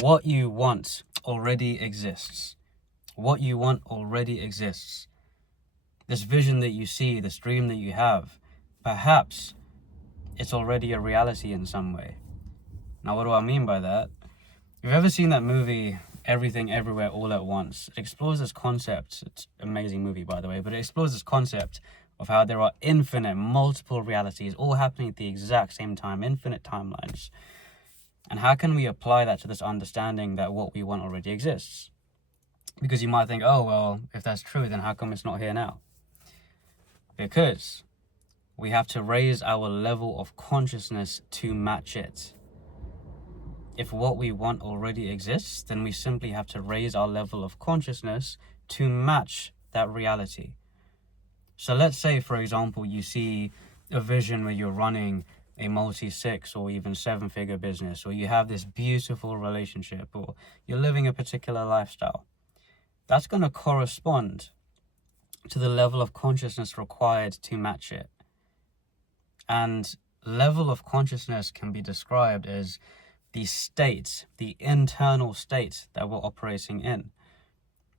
What you want already exists. What you want already exists. This vision that you see, this dream that you have, perhaps it's already a reality in some way. Now, what do I mean by that? If you've ever seen that movie, Everything Everywhere All at Once, it explores this concept. It's an amazing movie, by the way, but it explores this concept of how there are infinite, multiple realities all happening at the exact same time, infinite timelines. And how can we apply that to this understanding that what we want already exists? Because you might think, oh, well, if that's true, then how come it's not here now? Because we have to raise our level of consciousness to match it. If what we want already exists, then we simply have to raise our level of consciousness to match that reality. So let's say, for example, you see a vision where you're running a multi-6 or even 7-figure business, or you have this beautiful relationship, or you're living a particular lifestyle. That's going to correspond to the level of consciousness required to match it. And level of consciousness can be described as the state, the internal state that we're operating in,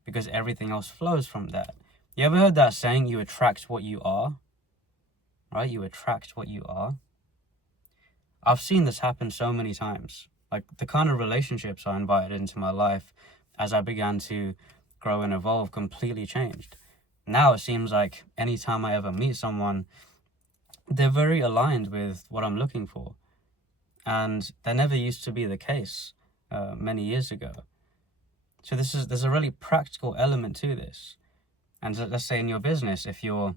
because everything else flows from that. You ever heard that saying, you attract what you are? Right? You attract what you are. I've seen this happen so many times. Like, the kind of relationships I invited into my life as I began to grow and evolve completely changed. Now it seems like anytime I ever meet someone, they're very aligned with what I'm looking for. And that never used to be the case many years ago. So there's a really practical element to this. And let's say in your business, if you're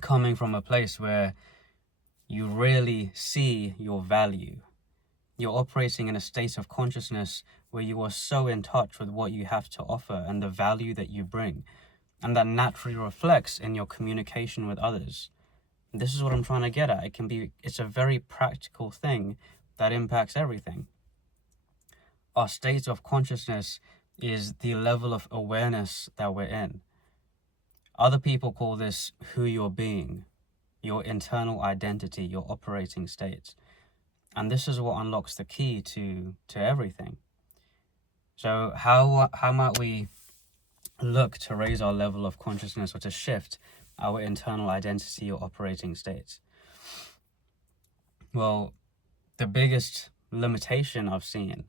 coming from a place where you really see your value, you're operating in a state of consciousness where you are so in touch with what you have to offer and the value that you bring, and that naturally reflects in your communication with others. This is what I'm trying to get at. It's a very practical thing that impacts everything. Our state of consciousness is the level of awareness that we're in. Other people call this who you're being, your internal identity, your operating state. And this is what unlocks the key to everything. So how might we look to raise our level of consciousness or to shift our internal identity or operating state? Well, the biggest limitation I've seen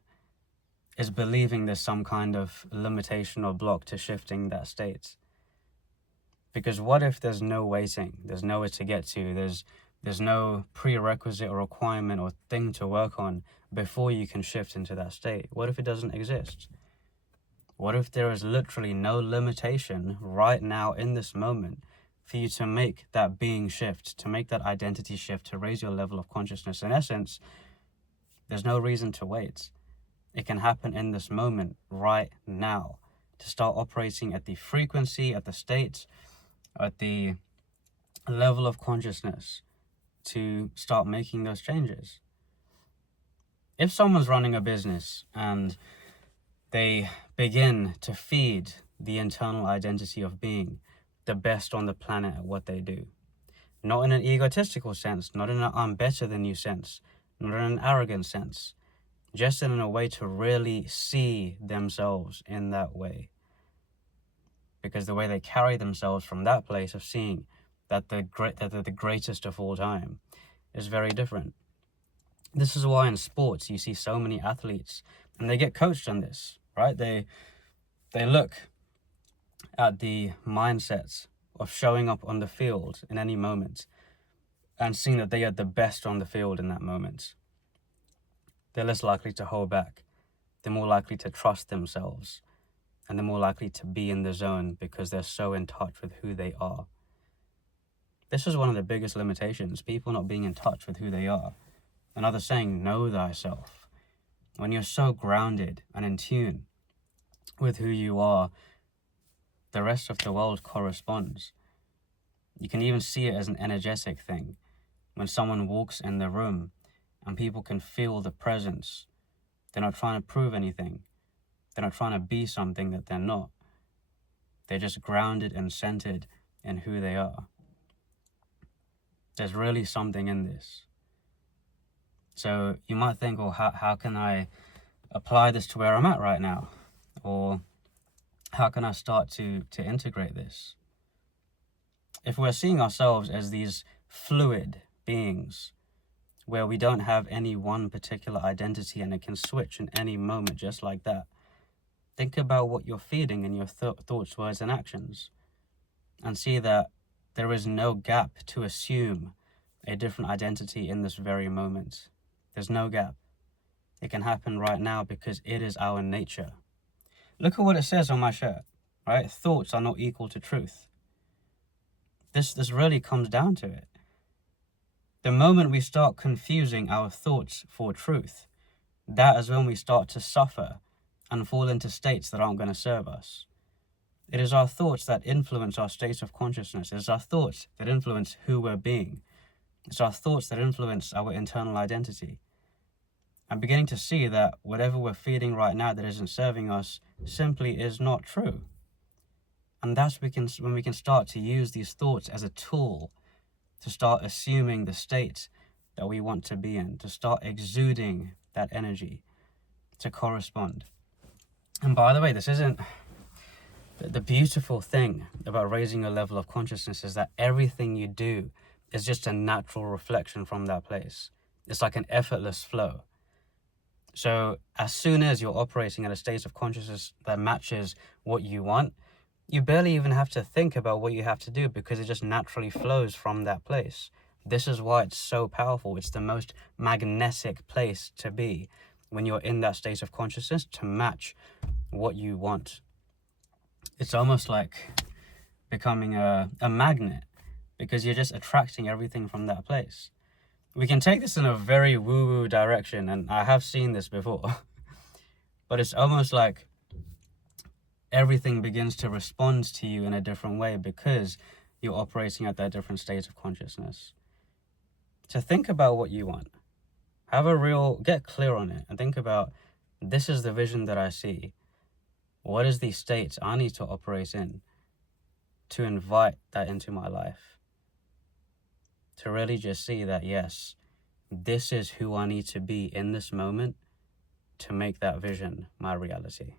is believing there's some kind of limitation or block to shifting that state. Because what if there's no waiting, there's nowhere to get to, there's no prerequisite or requirement or thing to work on before you can shift into that state? What if it doesn't exist? What if there is literally no limitation right now in this moment for you to make that being shift, to make that identity shift, to raise your level of consciousness? In essence, there's no reason to wait. It can happen in this moment right now, to start operating at the frequency, at the state, at the level of consciousness, to start making those changes. If someone's running a business and they begin to feed the internal identity of being the best on the planet at what they do, not in an egotistical sense, not in an I'm better than you sense, not in an arrogant sense, just in a way to really see themselves in that way. Because the way they carry themselves from that place of seeing that they're the greatest of all time is very different. This is why in sports you see so many athletes, and they get coached on this, right? They look at the mindsets of showing up on the field in any moment and seeing that they are the best on the field in that moment. They're less likely to hold back. They're more likely to trust themselves. And they're more likely to be in the zone because they're so in touch with who they are. This is one of the biggest limitations, people not being in touch with who they are. Another saying, know thyself. When you're so grounded and in tune with who you are, the rest of the world corresponds. You can even see it as an energetic thing. When someone walks in the room and people can feel the presence, they're not trying to prove anything. They're not trying to be something that they're not. They're just grounded and centered in who they are. There's really something in this. So you might think, well, how can I apply this to where I'm at right now? Or how can I start to integrate this? If we're seeing ourselves as these fluid beings where we don't have any one particular identity and it can switch in any moment just like that, think about what you're feeding in your thoughts, words, and actions, and see that there is no gap to assume a different identity in this very moment. There's no gap. It can happen right now because it is our nature. Look at what it says on my shirt, right? Thoughts are not equal to truth. This really comes down to it. The moment we start confusing our thoughts for truth, that is when we start to suffer and fall into states that aren't going to serve us. It is our thoughts that influence our states of consciousness. It is our thoughts that influence who we're being. It's our thoughts that influence our internal identity. I'm beginning to see that whatever we're feeding right now that isn't serving us simply is not true. And that's when we can start to use these thoughts as a tool to start assuming the state that we want to be in, to start exuding that energy to correspond. And by the way, this isn't... The beautiful thing about raising your level of consciousness is that everything you do is just a natural reflection from that place. It's like an effortless flow. So as soon as you're operating at a state of consciousness that matches what you want, you barely even have to think about what you have to do because it just naturally flows from that place. This is why it's so powerful. It's the most magnetic place to be when you're in that state of consciousness to match what you want. It's almost like becoming a magnet because you're just attracting everything from that place. We can take this in a very woo-woo direction, and I have seen this before. But it's almost like everything begins to respond to you in a different way because you're operating at that different state of consciousness. To think about what you want. Get clear on it and think about, this is the vision that I see. What is the state I need to operate in to invite that into my life? To really just see that, yes, this is who I need to be in this moment to make that vision my reality.